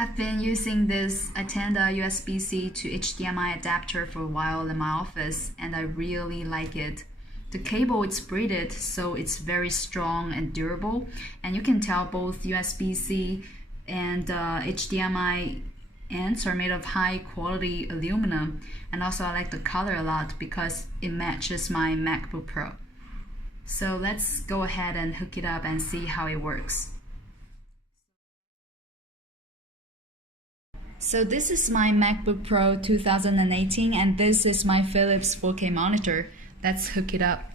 I've been using this ITANDA USB-C to HDMI adapter for a while in my office, and I really like it. The cable is braided, so it's very strong and durable, and you can tell both USB-C and HDMI ends are made of high quality aluminum, and also I like the color a lot because it matches my MacBook Pro. So let's go ahead and hook it up and see how it works. So this is my MacBook Pro 2018, and this is my Philips 4K monitor. Let's hook it up.